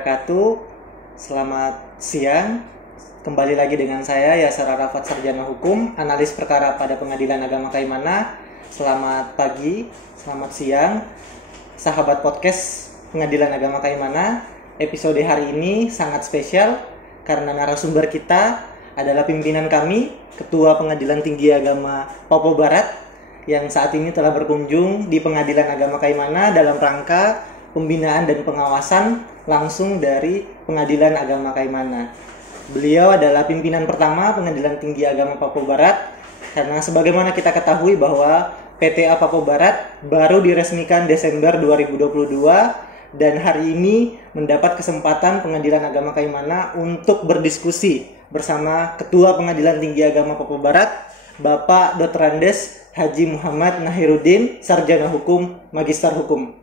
wabarakatuh. Selamat siang. Kembali lagi dengan saya Yasar Arafat, Sarjana Hukum, analis perkara pada Pengadilan Agama Kaimana. Selamat pagi, selamat siang, sahabat podcast Pengadilan Agama Kaimana. Episode hari ini sangat spesial karena narasumber kita adalah pimpinan kami, Ketua Pengadilan Tinggi Agama Papua Barat, yang saat ini telah berkunjung di Pengadilan Agama Kaimana dalam rangka pembinaan dan pengawasan langsung dari Pengadilan Agama Kaimana. Beliau adalah pimpinan pertama Pengadilan Tinggi Agama Papua Barat, karena sebagaimana kita ketahui bahwa PTA Papua Barat baru diresmikan Desember 2022 dan hari ini mendapat kesempatan Pengadilan Agama Kaimana untuk berdiskusi bersama Ketua Pengadilan Tinggi Agama Papua Barat, Bapak Dr. Andes Haji Muhammad Nahiruddin, Sarjana Hukum, Magister Hukum.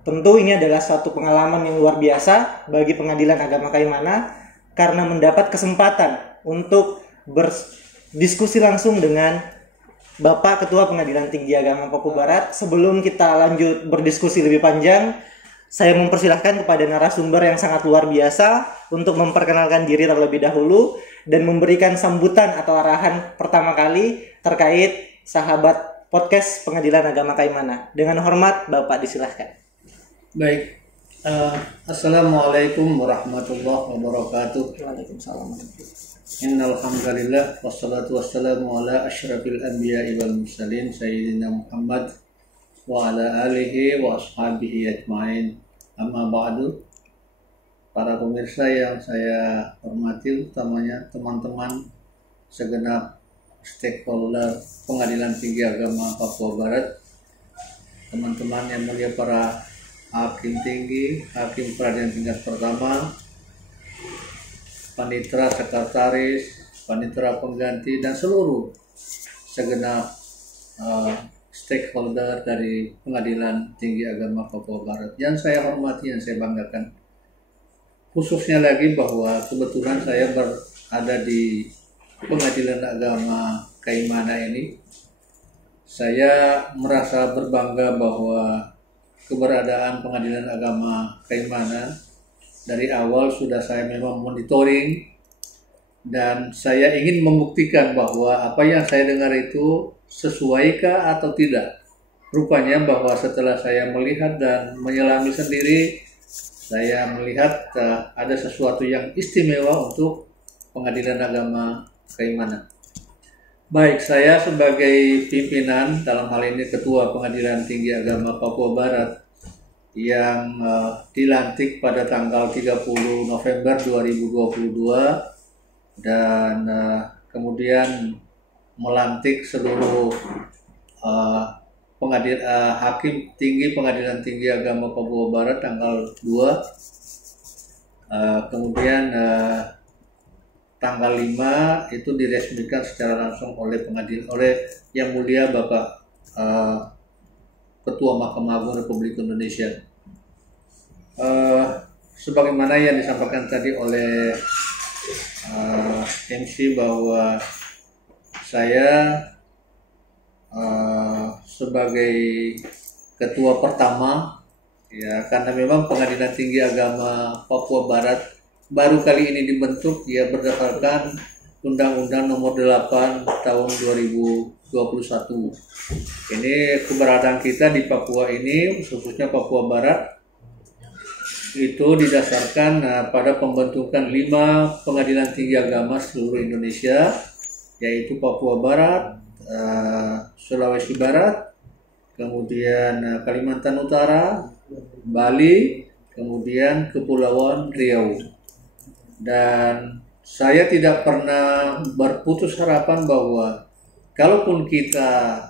Tentu ini adalah suatu pengalaman yang luar biasa bagi Pengadilan Agama Kaimana karena mendapat kesempatan untuk berdiskusi langsung dengan Bapak Ketua Pengadilan Tinggi Agama Papua Barat. Sebelum kita lanjut berdiskusi lebih panjang, saya mempersilahkan kepada narasumber yang sangat luar biasa untuk memperkenalkan diri terlebih dahulu dan memberikan sambutan atau arahan pertama kali terkait sahabat podcast Pengadilan Agama Kaimana. Dengan hormat, Bapak disilahkan. Baik, Assalamualaikum warahmatullahi wabarakatuh. Waalaikumsalam. Innal hamdalillah wassalatu wassalamu ala asyrafil anbiya'i wal mursalin sayyidina Muhammad wa ala alihi wa ashabihi ajmain. Amma ba'du. Para pemirsa yang saya hormati, utamanya teman-teman segenap stakeholder Pengadilan Tinggi Agama Papua Barat, teman-teman yang mulia para hakim tinggi, hakim peradilan tingkat pertama, panitera sekretaris, panitera pengganti, dan seluruh segenap stakeholder dari Pengadilan Tinggi Agama Papua Barat yang saya hormati, yang saya banggakan. Khususnya lagi bahwa kebetulan saya berada di Pengadilan Agama Kaimana ini. Saya merasa berbangga bahwa keberadaan Pengadilan Agama Kaimana dari awal sudah saya memang monitoring, dan saya ingin membuktikan bahwa apa yang saya dengar itu sesuaikah atau tidak. Rupanya bahwa setelah saya melihat dan menyelami sendiri, saya melihat ada sesuatu yang istimewa untuk Pengadilan Agama Kaimana. Baik, saya sebagai pimpinan, dalam hal ini Ketua Pengadilan Tinggi Agama Papua Barat yang dilantik pada tanggal 30 November 2022 dan kemudian melantik seluruh hakim tinggi Pengadilan Tinggi Agama Papua Barat tanggal 2, kemudian tanggal 5 itu diresmikan secara langsung oleh Yang Mulia Bapak Ketua Mahkamah Agung Republik Indonesia. Sebagaimana yang disampaikan tadi oleh MC bahwa saya sebagai ketua pertama, ya, karena memang Pengadilan Tinggi Agama Papua Barat baru kali ini dibentuk, ya, berdasarkan Undang-Undang Nomor 8 Tahun 2021. Ini keberadaan kita di Papua ini, khususnya Papua Barat, itu didasarkan pada pembentukan 5 Pengadilan Tinggi Agama seluruh Indonesia, yaitu Papua Barat, Sulawesi Barat, kemudian Kalimantan Utara, Bali, kemudian Kepulauan Riau. Dan saya tidak pernah berputus harapan bahwa kalaupun kita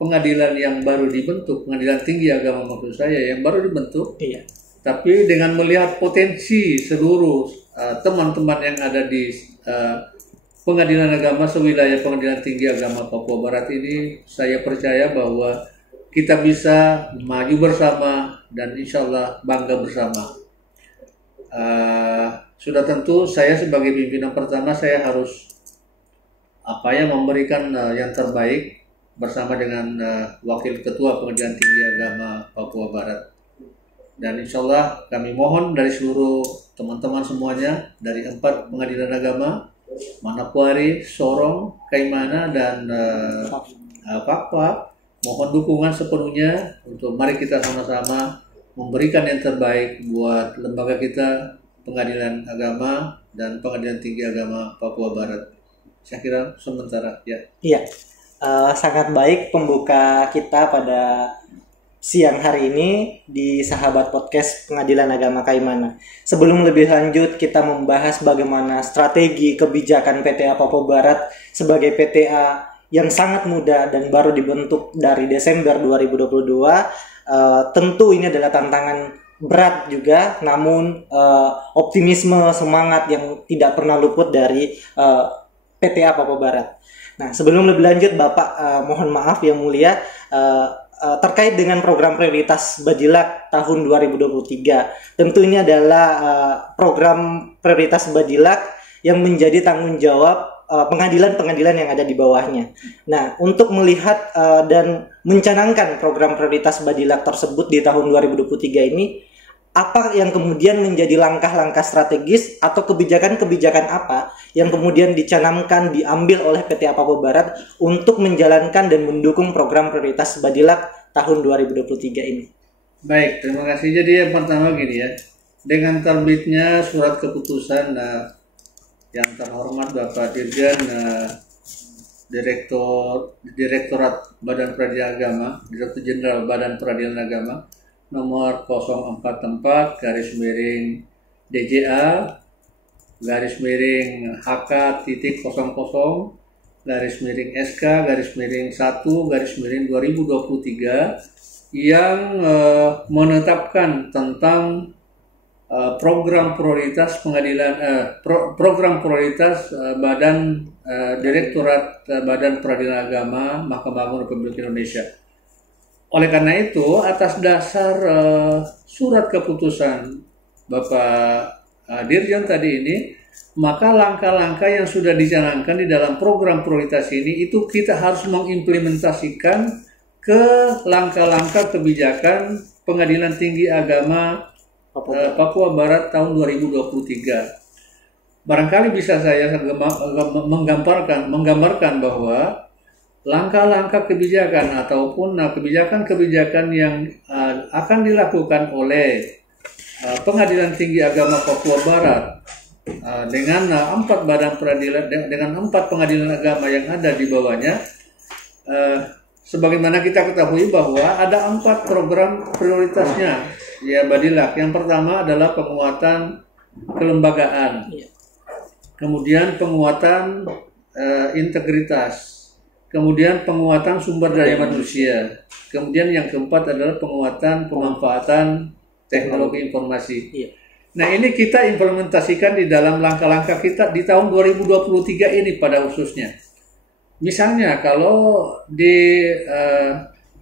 pengadilan yang baru dibentuk, Pengadilan Tinggi Agama maksud saya yang baru dibentuk, iya, tapi dengan melihat potensi seluruh teman-teman yang ada di Pengadilan Agama sewilayah Pengadilan Tinggi Agama Papua Barat ini, saya percaya bahwa kita bisa maju bersama dan insya Allah bangga bersama. Sudah tentu saya sebagai pimpinan pertama, saya harus memberikan yang terbaik bersama dengan Wakil Ketua Pengadilan Tinggi Agama Papua Barat. Dan insya Allah kami mohon dari seluruh teman-teman semuanya, dari 4 pengadilan agama, Manokwari, Sorong, Kaimana, dan Papua, mohon dukungan sepenuhnya untuk mari kita sama-sama memberikan yang terbaik buat lembaga kita, Pengadilan Agama dan Pengadilan Tinggi Agama Papua Barat. Saya kira sementara ya. Iya, sangat baik pembuka kita pada siang hari ini di Sahabat Podcast Pengadilan Agama Kaimana. Sebelum lebih lanjut kita membahas bagaimana strategi kebijakan PTA Papua Barat sebagai PTA yang sangat muda dan baru dibentuk dari Desember 2022, tentu ini adalah tantangan berat juga, namun optimisme, semangat yang tidak pernah luput dari PTA Papua Barat. Nah, sebelum lebih lanjut Bapak, mohon maaf yang mulia, terkait dengan program prioritas Badilak tahun 2023. Tentu ini adalah program prioritas Badilak yang menjadi tanggung jawab pengadilan-pengadilan yang ada di bawahnya. Nah, untuk melihat dan mencanangkan program prioritas Badilak tersebut di tahun 2023 ini, apa yang kemudian menjadi langkah-langkah strategis atau kebijakan-kebijakan apa yang kemudian dicanangkan, diambil oleh PTA Papua Barat untuk menjalankan dan mendukung program prioritas Badilak tahun 2023 ini? Baik, terima kasih. Jadi yang pertama gini ya, dengan terbitnya surat keputusan yang terhormat Bapak Dirjen Direktorat Badan Peradilan Agama, Direktur Jenderal Badan Peradilan Agama nomor 044 garis miring DJA garis miring HK.00 garis miring SK garis miring 1 garis miring 2023 yang menetapkan tentang program prioritas program prioritas Badan Direktorat Badan Peradilan Agama Mahkamah Agung Republik Indonesia. Oleh karena itu, atas dasar surat keputusan Bapak Dirjen tadi ini, maka langkah-langkah yang sudah dicanangkan di dalam program prioritas ini itu kita harus mengimplementasikan ke langkah-langkah kebijakan Pengadilan Tinggi Agama Papua Barat tahun 2023. Barangkali bisa saya menggambarkan bahwa langkah-langkah kebijakan ataupun kebijakan-kebijakan yang akan dilakukan oleh Pengadilan Tinggi Agama Papua Barat dengan 4 badan peradilan, dengan 4 pengadilan agama yang ada di bawahnya, sebagaimana kita ketahui bahwa ada 4 program prioritasnya ya Badilak. Yang pertama adalah penguatan kelembagaan, kemudian penguatan integritas, kemudian penguatan sumber daya manusia, kemudian yang keempat adalah penguatan pemanfaatan teknologi informasi. Nah, ini kita implementasikan di dalam langkah-langkah kita di tahun 2023 ini pada khususnya. Misalnya kalau di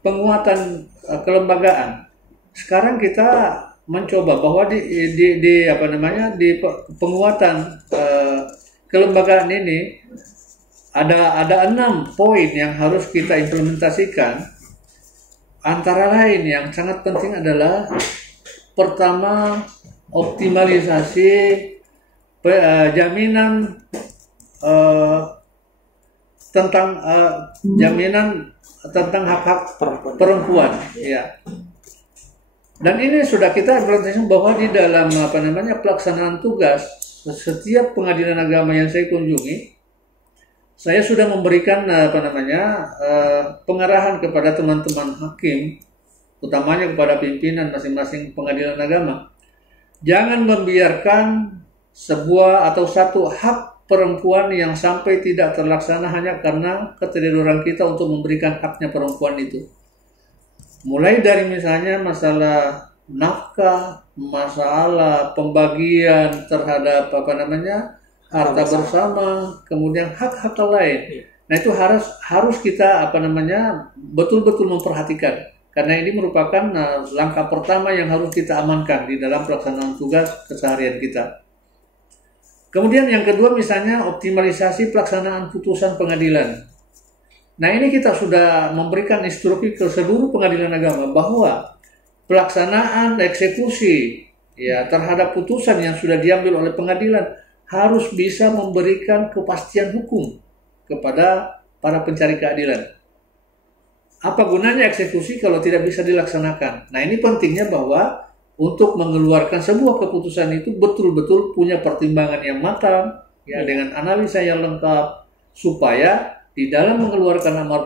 penguatan kelembagaan, sekarang kita mencoba bahwa di penguatan kelembagaan ini ada 6 poin yang harus kita implementasikan. Antara lain yang sangat penting adalah pertama, optimalisasi jaminan tentang jaminan tentang hak-hak perempuan. Ya. Dan ini sudah kita implementasikan bahwa di dalam pelaksanaan tugas setiap pengadilan agama yang saya kunjungi, saya sudah memberikan pengarahan kepada teman-teman hakim, utamanya kepada pimpinan masing-masing pengadilan agama. Jangan membiarkan sebuah atau satu hak perempuan yang sampai tidak terlaksana hanya karena ketidakdudukan kita untuk memberikan haknya perempuan itu. Mulai dari misalnya masalah nafkah, masalah pembagian terhadap harta bersama, kemudian hak-hak lain. Nah, itu harus kita betul-betul memperhatikan, karena ini merupakan langkah pertama yang harus kita amankan di dalam pelaksanaan tugas keseharian kita. Kemudian yang kedua misalnya optimalisasi pelaksanaan putusan pengadilan. Nah, ini kita sudah memberikan instruksi ke seluruh pengadilan agama bahwa pelaksanaan eksekusi ya terhadap putusan yang sudah diambil oleh pengadilan harus bisa memberikan kepastian hukum kepada para pencari keadilan. Apa gunanya eksekusi kalau tidak bisa dilaksanakan? Nah, ini pentingnya bahwa untuk mengeluarkan sebuah keputusan itu betul-betul punya pertimbangan yang matang ya dengan analisa yang lengkap supaya di dalam mengeluarkan amar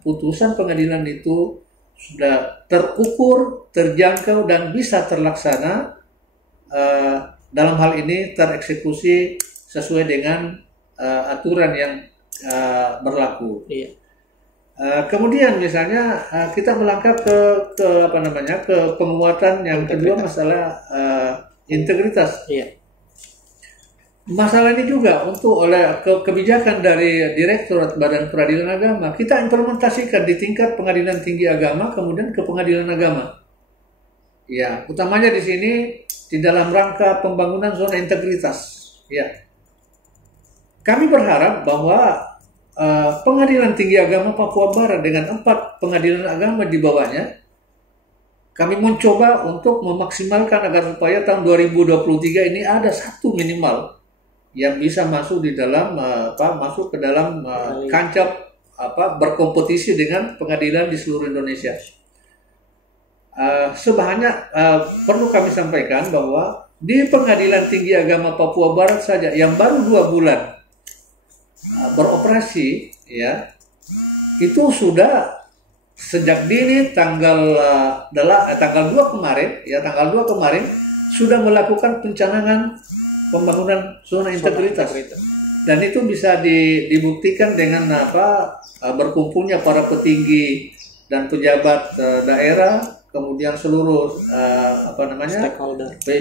putusan pengadilan itu sudah terukur, terjangkau dan bisa terlaksana dalam hal ini tereksekusi sesuai dengan aturan yang berlaku. Iya. Kemudian misalnya kita melangkah ke penguatan yang kedua, masalah integritas. Iya. Masalah ini juga untuk oleh kebijakan dari Direktorat Badan Peradilan Agama kita implementasikan di tingkat Pengadilan Tinggi Agama kemudian ke Pengadilan Agama. Ya, utamanya di sini di dalam rangka pembangunan zona integritas. Ya, kami berharap bahwa Pengadilan Tinggi Agama Papua Barat dengan 4 pengadilan agama di bawahnya, kami mencoba untuk memaksimalkan agar supaya tahun 2023 ini ada satu minimal yang bisa masuk di dalam masuk ke dalam kancah berkompetisi dengan pengadilan di seluruh Indonesia. Sebenarnya perlu kami sampaikan bahwa di Pengadilan Tinggi Agama Papua Barat saja yang baru 2 bulan beroperasi ya itu sudah sejak dini tanggal 2 kemarin sudah melakukan pencanangan pembangunan zona integritas dan itu bisa dibuktikan dengan berkumpulnya para petinggi dan pejabat daerah kemudian seluruh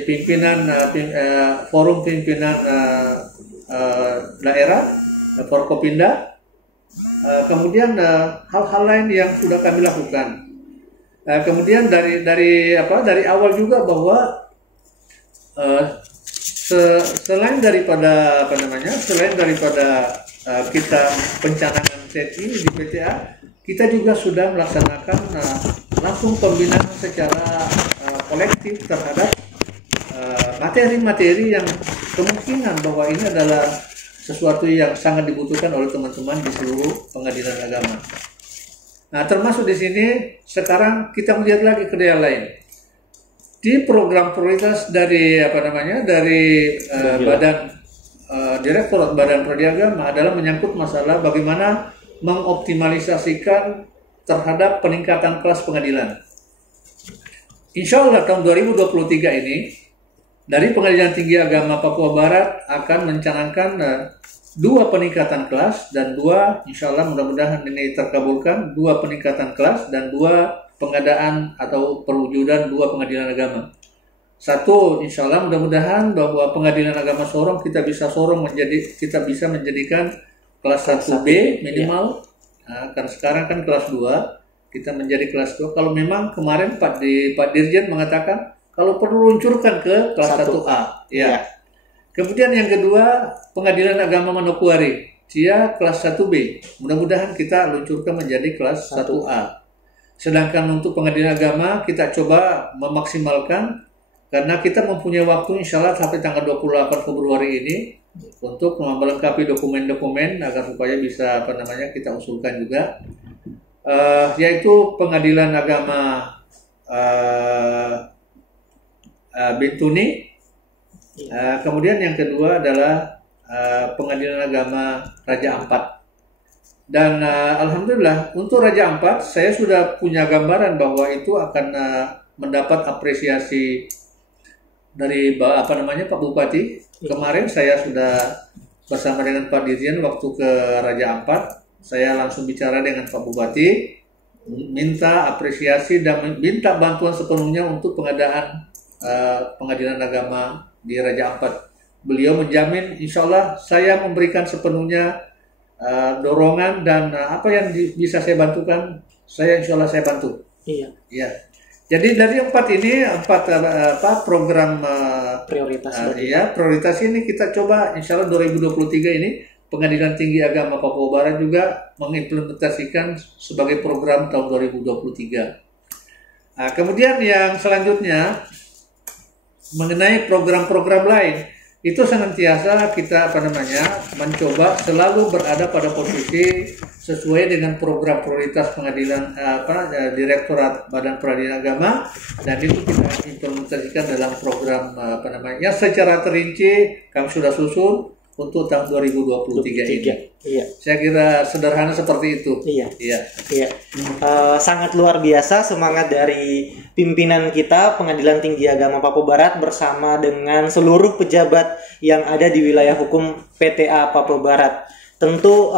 pimpinan forum pimpinan daerah Forkopimda, kemudian hal-hal lain yang sudah kami lakukan. Kemudian dari awal juga bahwa selain daripada kita pencanangan TETI di PTA, kita juga sudah melaksanakan langsung pembinaan secara kolektif terhadap materi-materi yang kemungkinan bahwa ini adalah sesuatu yang sangat dibutuhkan oleh teman-teman di seluruh pengadilan agama. Nah, termasuk di sini sekarang kita melihat lagi ke daerah lain. Di program prioritas dari Direktorat Badan Peradilan Agama adalah menyangkut masalah bagaimana mengoptimalisasikan terhadap peningkatan kelas pengadilan. Insya Allah tahun 2023 ini dari Pengadilan Tinggi Agama Papua Barat akan mencanangkan 2 peningkatan kelas dan 2, insya Allah mudah-mudahan ini terkabulkan, 2 peningkatan kelas dan 2 pengadaan atau perwujudan 2 pengadilan agama. 1, insya Allah mudah-mudahan bahwa pengadilan agama Sorong kita bisa menjadikan kelas 1B minimal. Nah, karena sekarang kan kelas 2, kita menjadi kelas 2. Kalau memang kemarin Pak Dirjen mengatakan kalau perlu luncurkan ke kelas 1A. Ya. Kemudian yang kedua, Pengadilan Agama Manokwari. Dia kelas 1B. Mudah-mudahan kita luncurkan menjadi kelas 1A. Sedangkan untuk pengadilan agama kita coba memaksimalkan karena kita mempunyai waktu insya Allah sampai tanggal 28 Februari ini untuk melengkapi dokumen-dokumen agar supaya bisa kita usulkan juga. Yaitu Pengadilan Agama Bintuni. Kemudian yang kedua adalah Pengadilan Agama Raja Ampat. Dan alhamdulillah untuk Raja Ampat saya sudah punya gambaran bahwa itu akan mendapat apresiasi dari Pak Bupati. Kemarin saya sudah bersama dengan Pak Dirjen waktu ke Raja Ampat, saya langsung bicara dengan Pak Bupati, minta apresiasi dan minta bantuan sepenuhnya untuk pengadaan pengadilan agama di Raja Ampat. Beliau menjamin insya Allah saya memberikan sepenuhnya dorongan dan apa yang bisa saya bantukan, insya Allah saya bantu. Iya. Ya. Jadi dari 4 program prioritas. Prioritas ini kita coba insya Allah 2023 ini Pengadilan Tinggi Agama Papua Barat juga mengimplementasikan sebagai program tahun 2023. Nah, kemudian yang selanjutnya mengenai program-program lain, itu senantiasa kita mencoba selalu berada pada posisi sesuai dengan program prioritas pengadilan Direktorat Badan Peradilan Agama, dan itu kita implementasikan dalam program yang secara terinci kami sudah susun untuk tahun 2023 ini. Iya. Saya kira sederhana seperti itu. Iya. Iya. Iya. Sangat luar biasa semangat dari pimpinan kita Pengadilan Tinggi Agama Papua Barat bersama dengan seluruh pejabat yang ada di wilayah hukum PTA Papua Barat. Tentu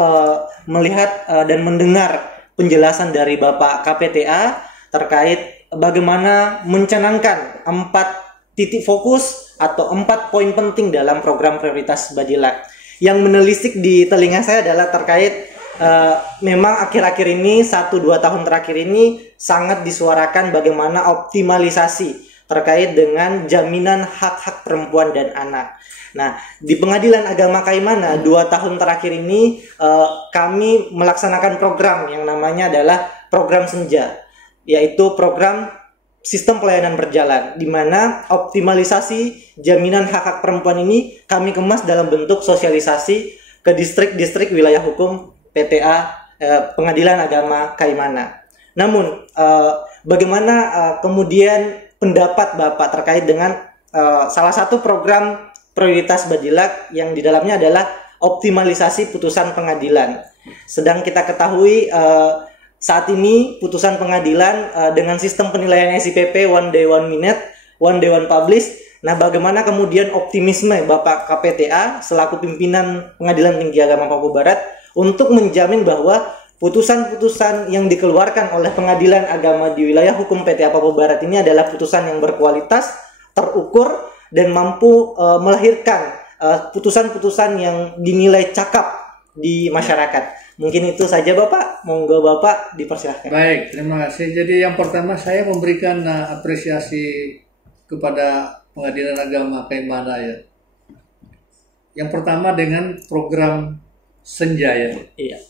melihat dan mendengar penjelasan dari Bapak KPTA terkait bagaimana mencanangkan 4 titik fokus atau 4 poin penting dalam program prioritas Badilak. Yang menelisik di telinga saya adalah terkait memang akhir-akhir ini 1-2 tahun terakhir ini sangat disuarakan bagaimana optimalisasi terkait dengan jaminan hak-hak perempuan dan anak. Nah, di Pengadilan Agama Kaimana 2 tahun terakhir ini kami melaksanakan program yang namanya adalah program Senja, yaitu program sistem pelayanan berjalan, di mana optimalisasi jaminan hak-hak perempuan ini kami kemas dalam bentuk sosialisasi ke distrik-distrik wilayah hukum PTA Pengadilan Agama Kaimana. Namun, bagaimana kemudian pendapat Bapak terkait dengan salah satu program prioritas Badilak yang di dalamnya adalah optimalisasi putusan pengadilan. Sedang kita ketahui saat ini putusan pengadilan dengan sistem penilaian SIPP one day one minute, one day one publish. Nah, bagaimana kemudian optimisme Bapak KPTA selaku pimpinan Pengadilan Tinggi Agama Papua Barat untuk menjamin bahwa putusan-putusan yang dikeluarkan oleh Pengadilan Agama di wilayah hukum PTA Papua Barat ini adalah putusan yang berkualitas, terukur, dan mampu melahirkan putusan-putusan yang dinilai cakap di masyarakat. Mungkin itu saja Bapak, monggo Bapak dipersilahkan. Baik, terima kasih. Jadi yang pertama saya memberikan apresiasi kepada Pengadilan Agama Kaimana ya. Yang pertama dengan program Senja ya. Iya.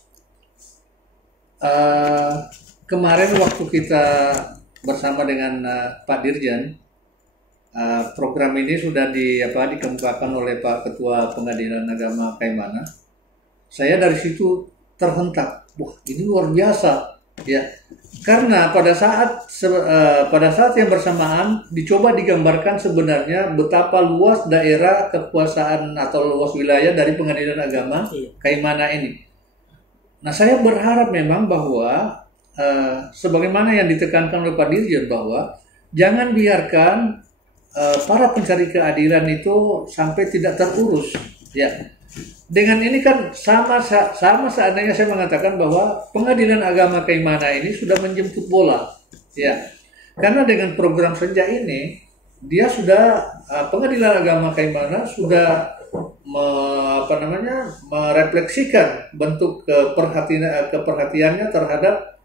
Kemarin waktu kita bersama dengan Pak Dirjen, program ini sudah dikemukakan oleh Pak Ketua Pengadilan Agama Kaimana. Saya dari situ terhentak, wah ini luar biasa ya. Karena pada saat yang bersamaan dicoba digambarkan sebenarnya betapa luas daerah kekuasaan atau luas wilayah dari Pengadilan Agama Kaimana ini. Nah, saya berharap memang bahwa sebagaimana yang ditekankan oleh Pak Dirjen bahwa jangan biarkan para pencari keadilan itu sampai tidak terurus ya. Dengan ini kan sama seandainya saya mengatakan bahwa Pengadilan Agama Kaimana ini sudah menjemput bola ya. Karena dengan program Senja ini dia sudah Pengadilan Agama Kaimana sudah merefleksikan bentuk keperhatiannya terhadap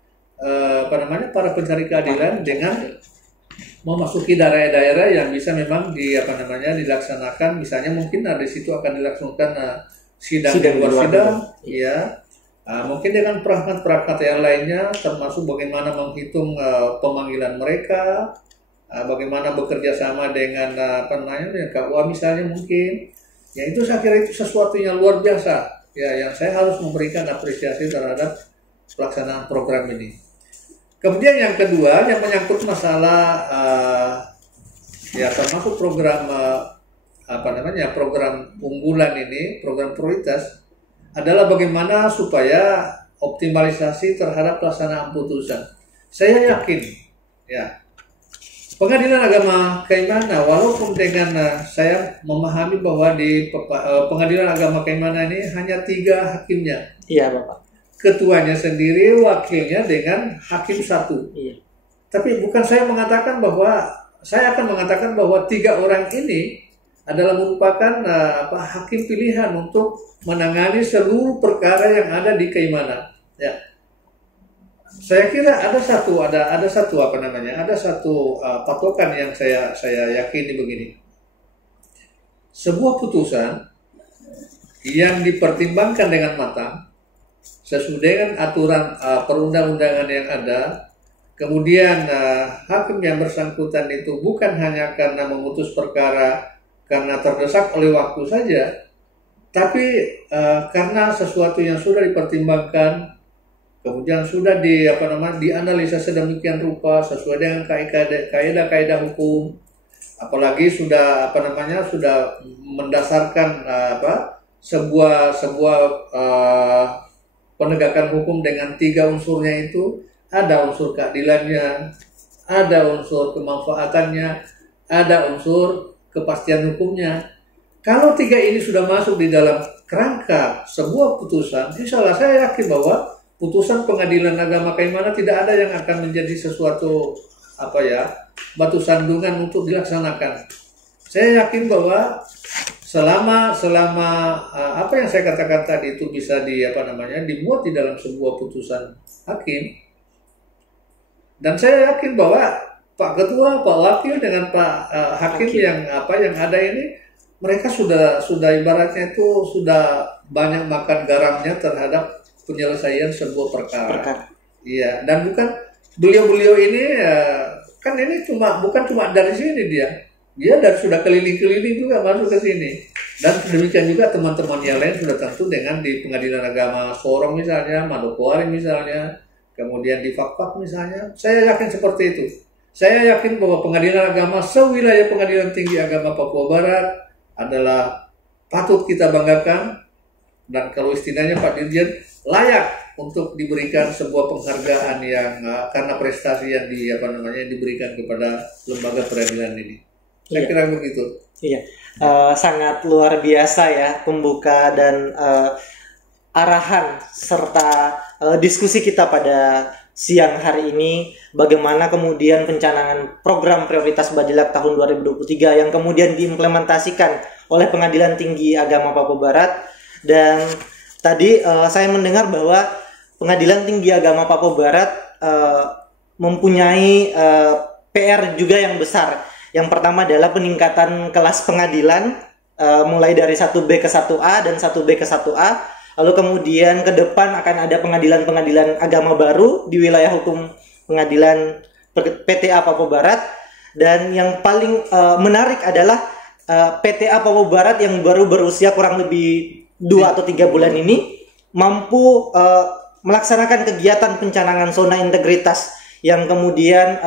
para pencari keadilan dengan memasuki daerah-daerah yang bisa memang dilaksanakan, misalnya mungkin di situ akan dilaksanakan sidang di luar sidang ya. Mungkin dengan perangkat-perangkat yang lainnya, termasuk bagaimana menghitung pemanggilan mereka, bagaimana bekerja sama dengan KUA misalnya mungkin. Ya itu saya kira itu sesuatu yang luar biasa ya, yang saya harus memberikan apresiasi terhadap pelaksanaan program ini. Kemudian yang kedua yang menyangkut masalah termasuk program program unggulan ini, program prioritas adalah bagaimana supaya optimalisasi terhadap pelaksanaan putusan. Saya yakin ya Pengadilan Agama Kaimana, walaupun dengan saya memahami bahwa di Pengadilan Agama Kaimana ini hanya 3 hakimnya. Iya Bapak. Ketuanya sendiri, wakilnya dengan hakim 1. Iya. Tapi bukan saya mengatakan bahwa, saya akan mengatakan bahwa 3 orang ini adalah merupakan hakim pilihan untuk menangani seluruh perkara yang ada di Kaimana. Ya. Saya kira ada satu patokan yang saya yakini begini. Sebuah putusan yang dipertimbangkan dengan matang sesuai dengan aturan perundang-undangan yang ada, kemudian hakim yang bersangkutan itu bukan hanya karena memutus perkara karena terdesak oleh waktu saja, tapi karena sesuatu yang sudah dipertimbangkan, kemudian sudah dianalisa sedemikian rupa sesuai dengan kaidah-kaidah hukum, apalagi sudah sudah mendasarkan sebuah penegakan hukum dengan 3 unsurnya itu, ada unsur keadilannya, ada unsur kemanfaatannya, ada unsur kepastian hukumnya. Kalau 3 ini sudah masuk di dalam kerangka sebuah putusan, insya Allah saya yakin bahwa putusan pengadilan agama Kaimana tidak ada yang akan menjadi sesuatu batu sandungan untuk dilaksanakan. Saya yakin bahwa selama apa yang saya katakan tadi itu bisa dibuat di dalam sebuah putusan hakim, dan saya yakin bahwa Pak Ketua, Pak Wakil dengan Pak Hakim yang ada ini, mereka sudah ibaratnya itu sudah banyak makan garamnya terhadap penyelesaian sebuah perkara. Iya, dan bukan beliau ini kan ini bukan cuma dari sini dia sudah keliling-keliling juga masuk ke sini. Dan demikian juga teman-teman yang lain sudah tentu dengan di Pengadilan Agama Sorong misalnya, Manokwari misalnya, kemudian di Fakfak misalnya. Saya yakin seperti itu. Saya yakin bahwa pengadilan agama sewilayah Pengadilan Tinggi Agama Papua Barat adalah patut kita banggakan, dan kalau istilahnya Pak Dirjen layak untuk diberikan sebuah penghargaan yang karena prestasi yang diberikan kepada lembaga peradilan ini. Saya kira begitu. Iya, sangat luar biasa ya pembuka dan arahan serta diskusi kita pada siang hari ini, bagaimana kemudian pencanangan program prioritas Badilak tahun 2023 yang kemudian diimplementasikan oleh Pengadilan Tinggi Agama Papua Barat. Dan tadi saya mendengar bahwa Pengadilan Tinggi Agama Papua Barat mempunyai PR juga yang besar. Yang pertama adalah peningkatan kelas pengadilan, mulai dari 1B ke 1A dan 1B ke 1A. Lalu kemudian ke depan akan ada pengadilan-pengadilan agama baru di wilayah hukum Pengadilan PTA Papua Barat. Dan yang paling menarik adalah PTA Papua Barat yang baru berusia kurang lebih 2 atau 3 bulan ini mampu melaksanakan kegiatan pencanangan zona integritas yang kemudian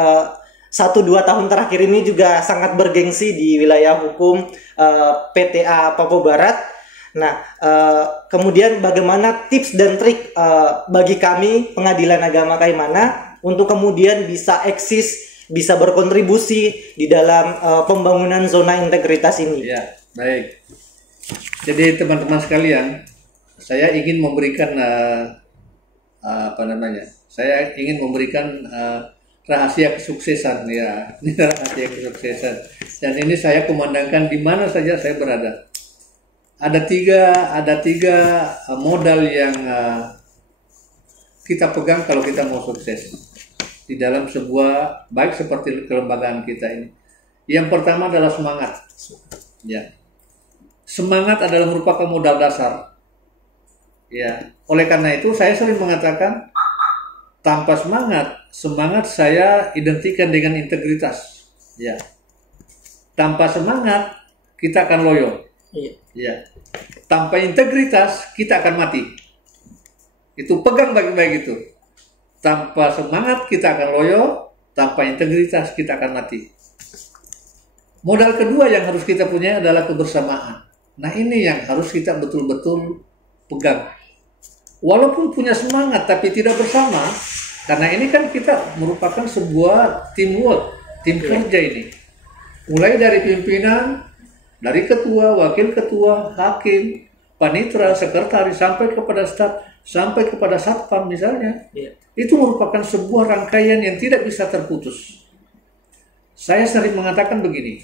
1-2 tahun terakhir ini juga sangat bergengsi di wilayah hukum PTA Papua Barat. Nah, kemudian bagaimana tips dan trik bagi kami Pengadilan Agama Kaimana untuk kemudian bisa eksis, bisa berkontribusi di dalam pembangunan zona integritas ini? Ya, baik. Jadi teman-teman sekalian, saya ingin memberikan saya ingin memberikan rahasia kesuksesan ya. Ini rahasia kesuksesan. Dan ini saya kumandangkan di mana saja saya berada. Ada tiga modal yang kita pegang kalau kita mau sukses di dalam sebuah, baik seperti kelembagaan kita ini. Yang pertama adalah semangat. Ya, semangat adalah merupakan modal dasar. Ya, oleh karena itu saya sering mengatakan, tanpa semangat saya identikan dengan integritas. Ya, tanpa semangat kita akan loyo. Iya. Ya. Tanpa integritas kita akan mati. Itu pegang baik-baik itu. Tanpa semangat kita akan loyo, tanpa integritas kita akan mati. Modal kedua yang harus kita punya adalah kebersamaan. Nah, ini yang harus kita betul-betul pegang. Walaupun punya semangat tapi tidak bersama, karena ini kan kita merupakan sebuah teamwork, tim kerja ini. Mulai dari pimpinan, dari ketua, wakil ketua, hakim, panitera, sekretaris, sampai kepada staf, sampai kepada satpam misalnya. Itu merupakan sebuah rangkaian yang tidak bisa terputus. Saya sering mengatakan begini,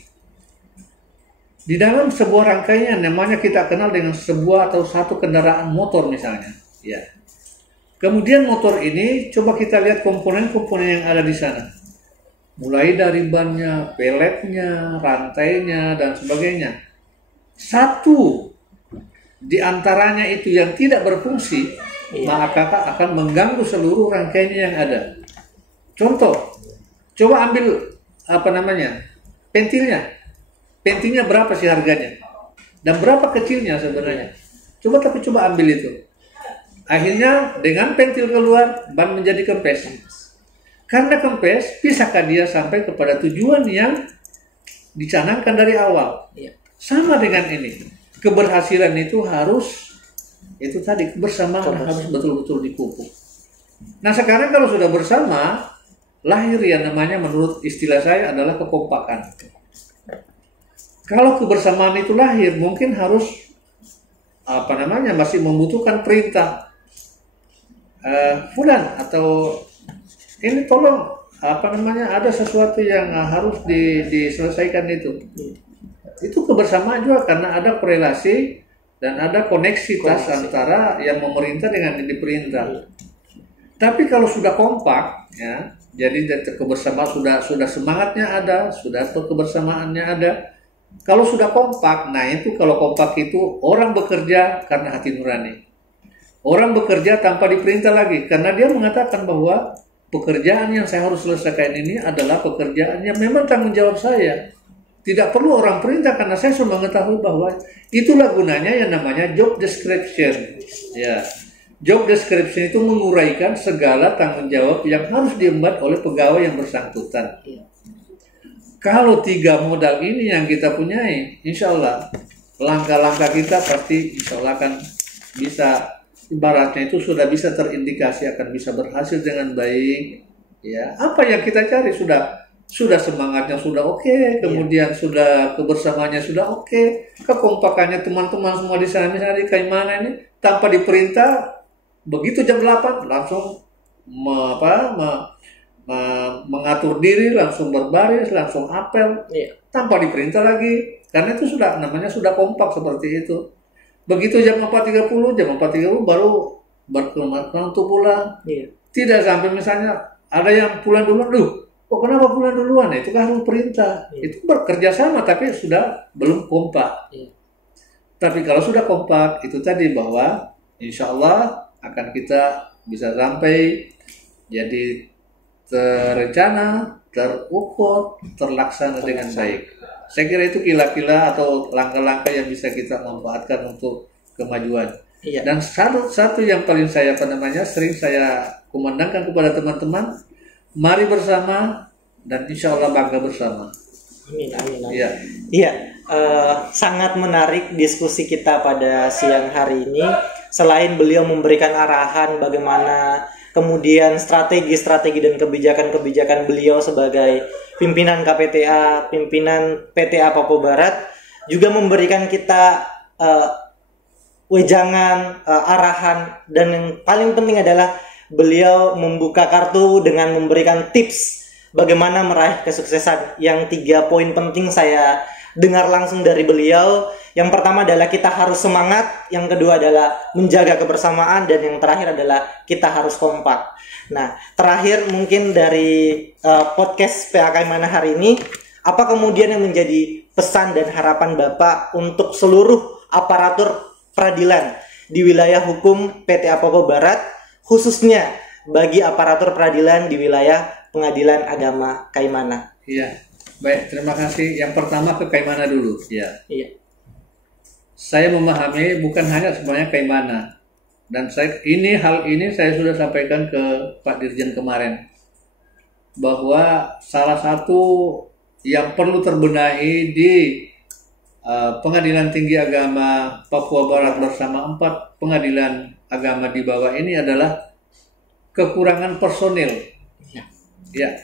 di dalam sebuah rangkaian namanya kita kenal dengan sebuah atau satu kendaraan motor misalnya. Ya. Kemudian motor ini coba kita lihat komponen-komponen yang ada di sana. Mulai dari bannya, peletnya, rantainya, dan sebagainya. Satu di antaranya itu yang tidak berfungsi, maka akan mengganggu seluruh rangkaiannya yang ada. Contoh, coba ambil apa namanya pentilnya. Pentilnya berapa sih harganya? Dan berapa kecilnya sebenarnya? Coba ambil itu. Akhirnya dengan pentil keluar, ban menjadi kempes. Karena kempes, bisakah dia sampai kepada tujuan yang dicanangkan dari awal? Sama dengan ini. Keberhasilan itu harus, itu tadi, kebersamaan harus betul-betul dipupuk. Nah sekarang kalau sudah bersama, lahir yang namanya menurut istilah saya adalah kekompakan. Kalau kebersamaan itu lahir, mungkin harus masih membutuhkan perintah. Fulan atau ini tolong ada sesuatu yang harus diselesaikan itu kebersamaan juga karena ada korelasi dan ada koneksitas antara yang memerintah dengan yang diperintah. Tapi kalau sudah kompak ya, jadi kebersamaan sudah semangatnya ada, sudah kebersamaannya ada. Kalau sudah kompak, nah itu kalau kompak itu orang bekerja karena hati nurani. Orang bekerja tanpa diperintah lagi, karena dia mengatakan bahwa pekerjaan yang saya harus selesaikan ini adalah pekerjaan yang memang tanggung jawab saya. Tidak perlu orang perintah, karena saya sudah mengetahui bahwa itulah gunanya yang namanya job description. Ya, job description itu menguraikan segala tanggung jawab yang harus diemban oleh pegawai yang bersangkutan. Kalau 3 modal ini yang kita punyai, insya Allah langkah-langkah kita pasti insya Allah akan bisa. Ibaratnya itu sudah bisa terindikasi akan bisa berhasil dengan baik. Ya, apa yang kita cari sudah semangatnya sudah oke, kemudian sudah kebersamaannya sudah oke, kekompakannya teman-teman semua di sana misalnya di Kaimana ini tanpa diperintah, begitu jam 8 langsung mengatur diri, langsung berbaris, langsung apel, tanpa diperintah lagi, karena itu sudah kompak seperti itu. Begitu jam 4.30 baru berkeluarga untuk pulang. Tidak sampai misalnya ada yang pulang duluan, kenapa pulang duluan? Itu kan harus perintah. Itu bekerja sama tapi sudah belum kompak. Tapi kalau sudah kompak, itu tadi bahwa insya Allah akan kita bisa sampai jadi terencana, terukur, terlaksana dengan baik. Saya kira itu kila-kila atau langkah-langkah yang bisa kita manfaatkan untuk kemajuan. Dan satu yang paling sering saya kumandangkan kepada teman-teman, mari bersama dan insya Allah bangga bersama. Amin. Iya, sangat menarik diskusi kita pada siang hari ini. Selain beliau memberikan arahan bagaimana kemudian strategi dan kebijakan beliau sebagai pimpinan KPTA, pimpinan PTA Papua Barat, juga memberikan kita wejangan, arahan, dan yang paling penting adalah beliau membuka kartu dengan memberikan tips bagaimana meraih kesuksesan. Yang 3 poin penting saya dengar langsung dari beliau. Yang pertama adalah kita harus semangat, yang kedua adalah menjaga kebersamaan, dan yang terakhir adalah kita harus kompak. Nah, terakhir mungkin dari podcast PA Kaimana hari ini, apa kemudian yang menjadi pesan dan harapan Bapak untuk seluruh aparatur peradilan di wilayah hukum PTA Papua Barat, khususnya bagi aparatur peradilan di wilayah Pengadilan Agama Kaimana? Iya, baik, terima kasih. Yang pertama ke Kaimana dulu. Iya. Saya memahami bukan hanya sebenarnya Kaimana, dan hal ini saya sudah sampaikan ke Pak Dirjen kemarin, bahwa salah satu yang perlu terbenahi di Pengadilan Tinggi Agama Papua Barat bersama 4 pengadilan agama di bawah ini adalah kekurangan personil. Ya,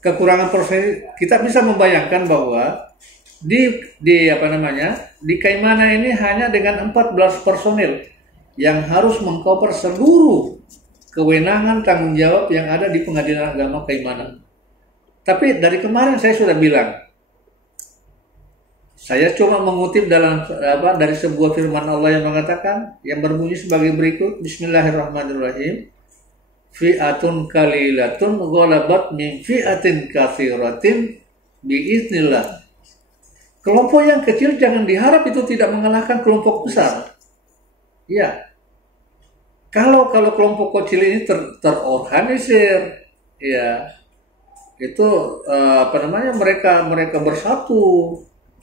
kekurangan personil. Kita bisa membayangkan bahwa di Kaimana ini hanya dengan 14 personil yang harus mengcover seluruh kewenangan tanggung jawab yang ada di Pengadilan Agama Kaimana. Tapi dari kemarin saya sudah bilang, saya cuma mengutip dari sebuah firman Allah yang mengatakan, yang berbunyi sebagai berikut, Bismillahirrahmanirrahim, fi'atun qalilatun ghalabat min fi'atin katsiratin biiznillah. Kelompok yang kecil jangan diharap itu tidak mengalahkan kelompok besar. Ya, kalau kelompok kecil ini terorganisir, ya itu apa namanya, mereka bersatu,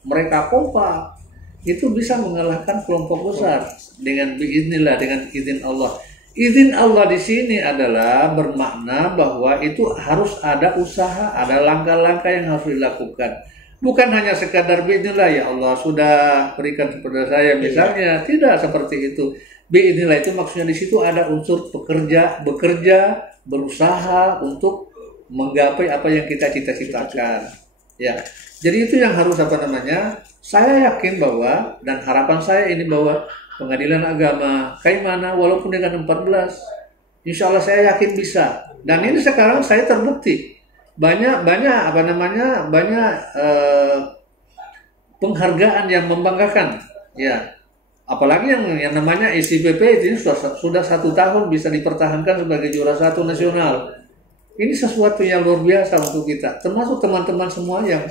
mereka kompak, itu bisa mengalahkan kelompok besar dengan biiznillah, dengan izin Allah. Izin Allah di sini adalah bermakna bahwa itu harus ada usaha, ada langkah-langkah yang harus dilakukan. Bukan hanya sekadar biiznillah, ya Allah sudah berikan kepada saya misalnya, tidak seperti itu. Biiznillah itu maksudnya di situ ada unsur bekerja, berusaha untuk menggapai apa yang kita cita-citakan. Ya. Jadi itu yang harus apa namanya? Saya yakin bahwa, dan harapan saya ini bahwa Pengadilan Agama Kaimana walaupun dengan 14, insya Allah saya yakin bisa. Dan ini sekarang saya terbukti banyak apa namanya, banyak penghargaan yang membanggakan. Ya, apalagi yang namanya ICPP ini sudah 1 tahun bisa dipertahankan sebagai juara 1 nasional. Ini sesuatu yang luar biasa untuk kita, termasuk teman-teman semua yang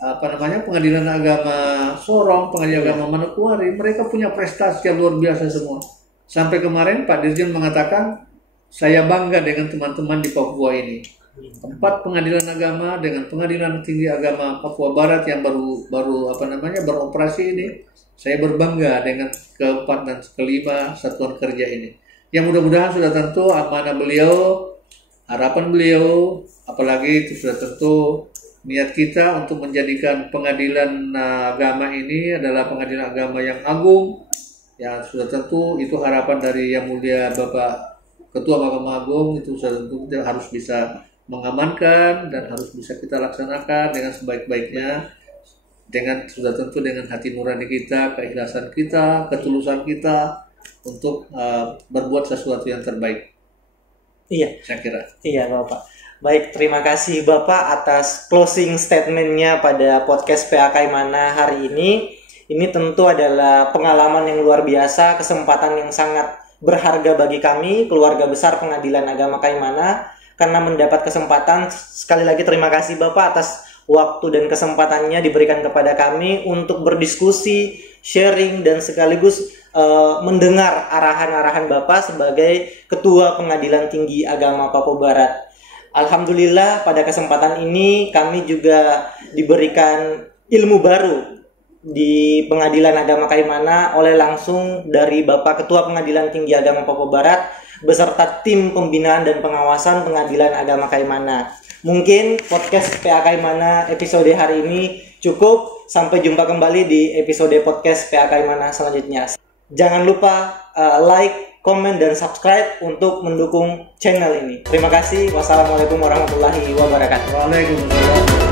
apa namanya, Pengadilan Agama Sorong, Pengadilan Agama Manokwari, mereka punya prestasi yang luar biasa semua. Sampai kemarin Pak Dirjen mengatakan, saya bangga dengan teman-teman di Papua ini. 4 pengadilan agama dengan Pengadilan Tinggi Agama Papua Barat yang baru apa namanya beroperasi ini, saya berbangga dengan keempat dan kelima satuan kerja ini. Yang mudah-mudahan sudah tentu amanah beliau, harapan beliau, apalagi itu sudah tentu niat kita untuk menjadikan pengadilan agama ini adalah pengadilan agama yang agung. Ya sudah tentu itu harapan dari Yang Mulia Bapak Ketua Mahkamah Agung, itu sudah tentu kita harus bisa mengamankan dan harus bisa kita laksanakan dengan sebaik-baiknya, dengan sudah tentu dengan hati nurani kita, keikhlasan kita, ketulusan kita untuk berbuat sesuatu yang terbaik. Iya, saya kira. Iya, Bapak. Baik, terima kasih Bapak atas closing statement-nya pada podcast PA Kaimana hari ini. Ini tentu adalah pengalaman yang luar biasa, kesempatan yang sangat berharga bagi kami, keluarga besar Pengadilan Agama Kaimana, karena mendapat kesempatan. Sekali lagi terima kasih Bapak atas waktu dan kesempatannya diberikan kepada kami untuk berdiskusi, sharing, dan sekaligus mendengar arahan-arahan Bapak sebagai Ketua Pengadilan Tinggi Agama Papua Barat. Alhamdulillah pada kesempatan ini kami juga diberikan ilmu baru di Pengadilan Agama Kaimana oleh langsung dari Bapak Ketua Pengadilan Tinggi Agama Papua Barat beserta tim pembinaan dan pengawasan Pengadilan Agama Kaimana. Mungkin podcast PA Kaimana episode hari ini cukup. Sampai jumpa kembali di episode podcast PA Kaimana selanjutnya. Jangan lupa like, komen, dan subscribe untuk mendukung channel ini. Terima kasih. Wassalamualaikum warahmatullahi wabarakatuh. Waalaikumsalam.